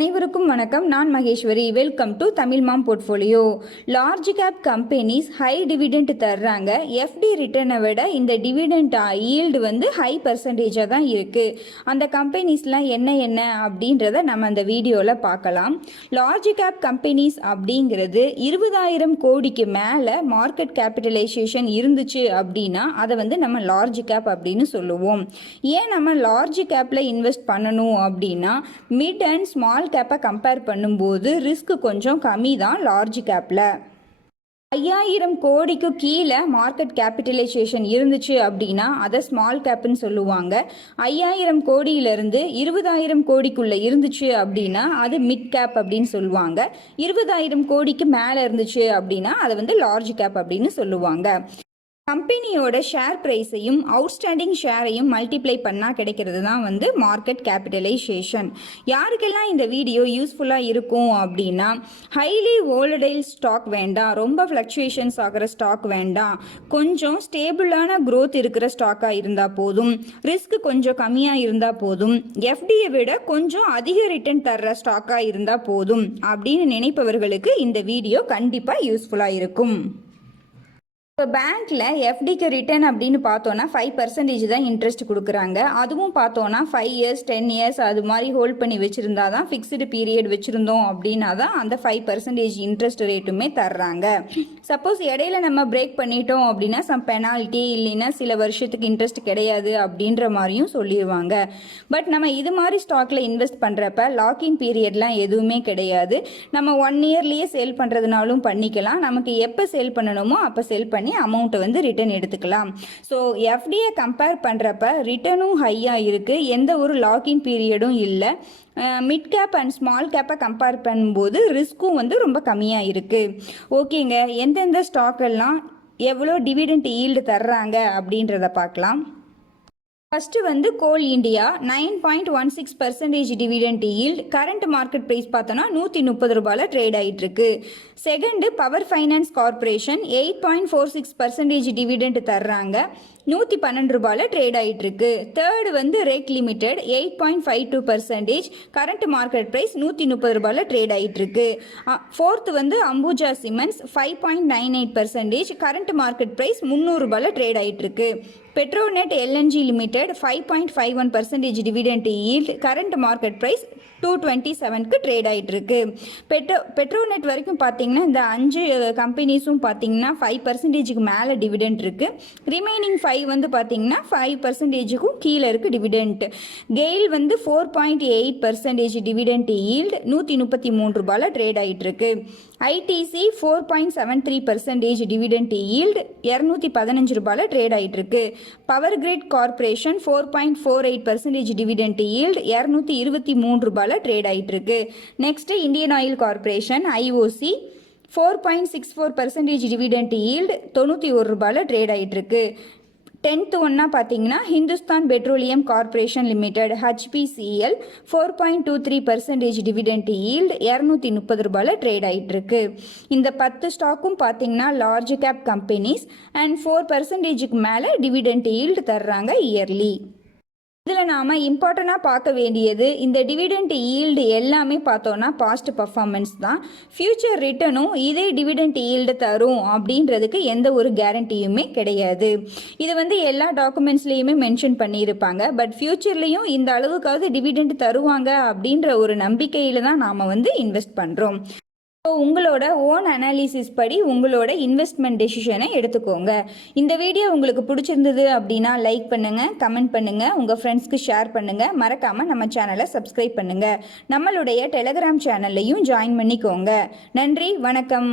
அனைவருக்கும் வணக்கம். நான் Maheswari. Welcome to Tamil mom portfolio. Large cap companies high dividend தர்றாங்க. எஃப்டி ரிட்டர்னை விட இந்த டிவிடெண்ட் ஈல்டு ஹை பர்சன்டேஜாக தான் இருக்குது. அந்த கம்பெனிஸ்லாம் என்ன அப்படின்றத நம்ம அந்த வீடியோவில் பார்க்கலாம். லார்ஜ் கேப் கம்பெனிஸ் அப்படிங்கிறது 20,000 கோடிக்கு மேலே மார்க்கெட் கேபிட்டலைசேஷன் இருந்துச்சு அப்படின்னா அதை நம்ம லார்ஜ் கேப் அப்படின்னு சொல்லுவோம். ஏன் நம்ம லார்ஜ் கேப்பில் இன்வெஸ்ட் பண்ணணும் அப்படின்னா மிட் அண்ட் ஸ்மால் கேப்பை கம்பேர் பண்ணும்போது ரிஸ்க் கொஞ்சம் கம்மி தான் லார்ஜ் கேப்பில். 5,000 கோடிக்கு கீழே மார்க்கெட் கேபிட்டலைசேஷன் இருந்துச்சு அப்படின்னா அதை ஸ்மால் கேப்னு சொல்லுவாங்க. 5,000 கோடியிலிருந்து 20,000 கோடிக்குள்ளே இருந்துச்சு அப்படின்னா அது மிட் கேப் அப்படின்னு சொல்லுவாங்க. 20,000 கோடிக்கு மேலே இருந்துச்சு அப்படின்னா அதை லார்ஜ் கேப் அப்படின்னு சொல்லுவாங்க. கம்பெனியோட ஷேர் ப்ரைஸையும் அவுட்ஸ்டாண்டிங் ஷேரையும் மல்டிப்ளை பண்ணால் கிடைக்கிறது தான் மார்க்கெட் கேபிட்டலைசேஷன். யாருக்கெல்லாம் இந்த வீடியோ யூஸ்ஃபுல்லாக இருக்கும் அப்படின்னா, ஹைலி வோலடைல் ஸ்டாக் வேண்டாம், ரொம்ப ஃப்ளக்சுவேஷன்ஸ் ஆகிற ஸ்டாக் வேண்டாம், கொஞ்சம் ஸ்டேபிளான க்ரோத் இருக்கிற ஸ்டாக்காக இருந்தால் போதும், ரிஸ்க் கொஞ்சம் கம்மியாக இருந்தால் போதும், எஃப்டியை விட கொஞ்சம் அதிக ரிட்டர்ன் தர்ற ஸ்டாக்காக இருந்தால் போதும் அப்படின்னு நினைப்பவர்களுக்கு இந்த வீடியோ கண்டிப்பாக யூஸ்ஃபுல்லாக இருக்கும். இப்போ பேங்க்கில் எஃப்டிக்கு ரிட்டர்ன் அப்படின்னு பார்த்தோன்னா 5% தான் இன்ட்ரெஸ்ட் கொடுக்குறாங்க. அதுவும் பார்த்தோன்னா 5 இயர்ஸ் 10 இயர்ஸ் அது மாதிரி ஹோல்ட் பண்ணி வச்சுருந்தா தான், ஃபிக்ஸ்டு பீரியட் வச்சுருந்தோம் அப்படின்னா தான் அந்த 5% இன்ட்ரெஸ்ட் ரேட்டுமே தர்றாங்க. சப்போஸ் இடையில நம்ம பிரேக் பண்ணிட்டோம் அப்படின்னா சம் பெனால்ட்டி இல்லைன்னா சில வருஷத்துக்கு இன்ட்ரெஸ்ட் கிடையாது அப்படின்ற மாதிரியும் சொல்லிடுவாங்க. பட் நம்ம இது மாதிரி ஸ்டாக்கில் இன்வெஸ்ட் பண்ணுறப்ப லாக்இன் பீரியட்லாம் எதுவுமே கிடையாது. நம்ம 1 இயர்லேயே சேல் பண்ணுறதுனாலும் பண்ணிக்கலாம். நமக்கு எப்போ சேல் பண்ணணுமோ அப்போ சேல் பண்ணி அமௌண்ட்டை ரிட்டர்ன் எடுத்துக்கலாம். ஸோ எஃப்டியை கம்பேர் பண்ணுறப்ப ரிட்டர்னும் ஹையாக இருக்குது, எந்த ஒரு லாக்இன் பீரியடும் இல்லை. மிட் கேப் அண்ட் ஸ்மால் கேப்பை கம்பேர் பண்ணும்போது ரிஸ்க்கும் ரொம்ப கம்மியாக இருக்குது. ஓகேங்க, எந்தெந்த ஸ்டாக்கெல்லாம் எவ்வளோ டிவிடெண்ட் ஈல்டு தர்றாங்க அப்படின்றத பார்க்கலாம். First Coal India 9.16% dividend yield. Current market price பார்த்தோன்னா 130 ரூபாயில் ட்ரேட் ஆகிட்டு இருக்கு. Second power finance corporation 8.46% dividend தர்றாங்க, 112 ரூபாயில் ட்ரேட் ஆகிட்டு இருக்கு. Third REC limited 8.52%, current market price 130 ரூபாயில் ட்ரேட் ஆகிட்டு இருக்கு. Fourth Ambuja cements 5.98%, current market price 300 ரூபாயில் ட்ரேட் ஆகிட்டு இருக்கு. Petronet LNG limited 5.51% dividend yield, current market price 227க்கு ட்ரேட் ஆகிட்டு இருக்கு. பெட்ரோநெட் வரைக்கும் பார்த்தீங்கன்னா இந்த 5 கம்பெனிஸும் பார்த்தீங்கன்னா 5%க்கு மேலே டிவிடெண்ட் இருக்குது. ரிமைனிங் 5 பார்த்தீங்கன்னா 5%க்கும் கீழே இருக்குது டிவிடெண்ட். கெயில் 4.8% டிவிடெண்ட் ஈல்டு, 133 ரூபாயில் ட்ரேட் ஆகிட்டு இருக்கு. ஐடிசி 4.73% டிவிடெண்ட் ஈல்டு, 215 ரூபாயில் ட்ரேட் ஆகிட்டு இருக்கு. Power grid corporation 4.48% dividend yield, 223 ரூபாயில் ட்ரேட் ஆகிட்டு இருக்கு. Next Indian oil corporation IOC 4.64% dividend yield, 91 ரூபாயில் ட்ரேட் ஆகிட்டு இருக்கு. 10th ஒன்னா பார்த்தீங்கன்னா Hindustan petroleum corporation limited HPCL 4.23% dividend yield, 230 ரூபாயில் ட்ரேட் ஆகிட்டு இருக்கு. இந்த 10 ஸ்டாக்கும் பார்த்தீங்கன்னா லார்ஜ் கேப் கம்பெனிஸ் அண்ட் 4%க்கு மேலே டிவிடெண்ட் ஈல்டு தர்றாங்க இயர்லி. இதில் நாம் இம்பார்ட்டண்ட்டாக பார்க்க வேண்டியது இந்த டிவிடெண்ட் ஈல்டு எல்லாமே பார்த்தோன்னா பாஸ்ட் பர்ஃபார்மன்ஸ் தான். ஃப்யூச்சர் ரிட்டர்னும் இதே டிவிடெண்ட் ஈல்டு தரும் அப்படின்றதுக்கு எந்த ஒரு கேரண்டியுமே கிடையாது. இது எல்லா டாக்குமெண்ட்ஸ்லேயுமே மென்ஷன் பண்ணியிருப்பாங்க. பட் ஃப்யூச்சர்லேயும் இந்த அளவுக்காவது டிவிடெண்ட் தருவாங்க அப்படின்ற ஒரு நம்பிக்கையில் தான் நாம் இன்வெஸ்ட் பண்ணுறோம். ஸோ உங்களோட ஓன் அனாலிசிஸ் படி உங்களோட இன்வெஸ்ட்மெண்ட் டெசிஷனை எடுத்துக்கோங்க. இந்த வீடியோ உங்களுக்கு பிடிச்சிருந்தது அப்படின்னா லைக் பண்ணுங்கள், கமெண்ட் பண்ணுங்கள், உங்கள் ஃப்ரெண்ட்ஸ்க்கு ஷேர் பண்ணுங்கள். மறக்காமல் நம்ம சேனலை சப்ஸ்கிரைப் பண்ணுங்கள். நம்மளுடைய டெலகிராம் சேனல்லையும் ஜாயின் பண்ணிக்கோங்க. நன்றி, வணக்கம்.